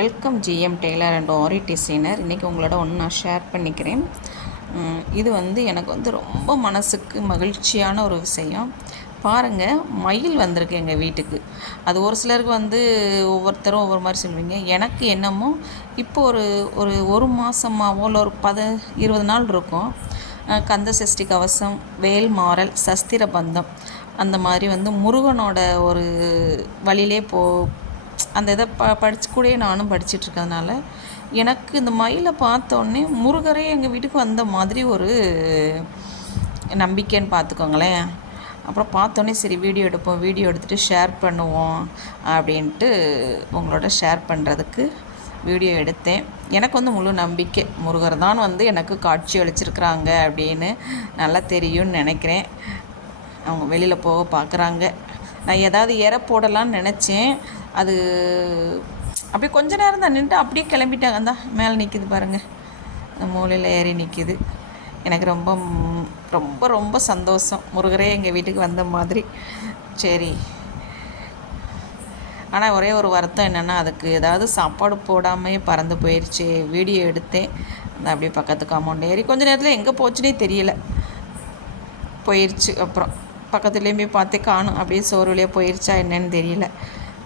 Welcome GM tailor and Aari designer இன்றைக்கி உங்களோட ஒன்று நான் ஷேர் பண்ணிக்கிறேன் இது வந்து எனக்கு வந்து ரொம்ப மனசுக்கு மகிழ்ச்சியான ஒரு விஷயம். பாருங்கள் மயில் வந்திருக்கு எங்கள் வீட்டுக்கு. அது ஒரு சிலருக்கு வந்து ஒவ்வொருத்தரும் ஒவ்வொரு மாதிரி சொல்லுவீங்க எனக்கு என்னமோ இப்போ ஒரு ஒரு ஒரு மாதமாகவோ இல்லை ஒரு பத இருபது நாள் இருக்கும். கந்த சஷ்டி கவசம் வேல் மாறல் சஸ்திர பந்தம். அந்த மாதிரி வந்து முருகனோட ஒரு வழியிலே போ அந்த இதை ப படிச்சு கூடயே நானும் படிச்சுட்டு எனக்கு இந்த மயிலை பார்த்தோன்னே முருகரே எங்கள் வீட்டுக்கு வந்த மாதிரி ஒரு நம்பிக்கைன்னு பார்த்துக்கோங்களேன். அப்புறம் பார்த்தோன்னே சரி வீடியோ எடுப்போம் வீடியோ எடுத்துகிட்டு ஷேர் பண்ணுவோம் அப்படின்ட்டு உங்களோட ஷேர் பண்ணுறதுக்கு வீடியோ எடுத்தேன். எனக்கு வந்து முழு நம்பிக்கை. முருகர் தான் வந்து எனக்கு காட்சி அளிச்சிருக்கிறாங்க அப்படின்னு நல்லா தெரியும்னு நினைக்கிறேன். அவங்க வெளியில் போக பார்க்குறாங்க. நான் ஏதாவது எரை போடலான்னு நினச்சேன். அது அப்படியே கொஞ்ச நேரம் தான் நின்று அப்படியே கிளம்பிட்டாங்க. அந்த மேலே நிற்கிது பாருங்கள் அந்த மூலையில் ஏறி நிற்கிது எனக்கு ரொம்ப ரொம்ப ரொம்ப சந்தோஷம். முருகரே எங்கள் வீட்டுக்கு வந்த மாதிரி. சரி. ஆனால் ஒரே ஒரு வருத்தம் என்னென்னா அதுக்கு ஏதாவது சாப்பாடு போடாமையே பறந்து போயிடுச்சு வீடியோ எடுத்தேன். அந்த அப்படியே பக்கத்துக்கு அமௌண்ட் ஏறி கொஞ்ச நேரத்தில் எங்கே போச்சுனே தெரியல. போயிடுச்சு அப்புறம். பக்கத்துலேயுமே பார்த்து காணும் அப்படியே சோறுலேயே போயிடுச்சா என்னன்னு தெரியல.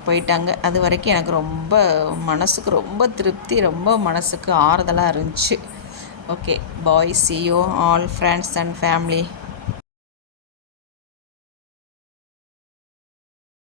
போயிட்டாங்க. அது வரைக்கும் எனக்கு ரொம்ப மனசுக்கு ரொம்ப திருப்தி ரொம்ப மனசுக்கு ஆறுதலாக இருந்துச்சு. Okay bye see you all friends and family.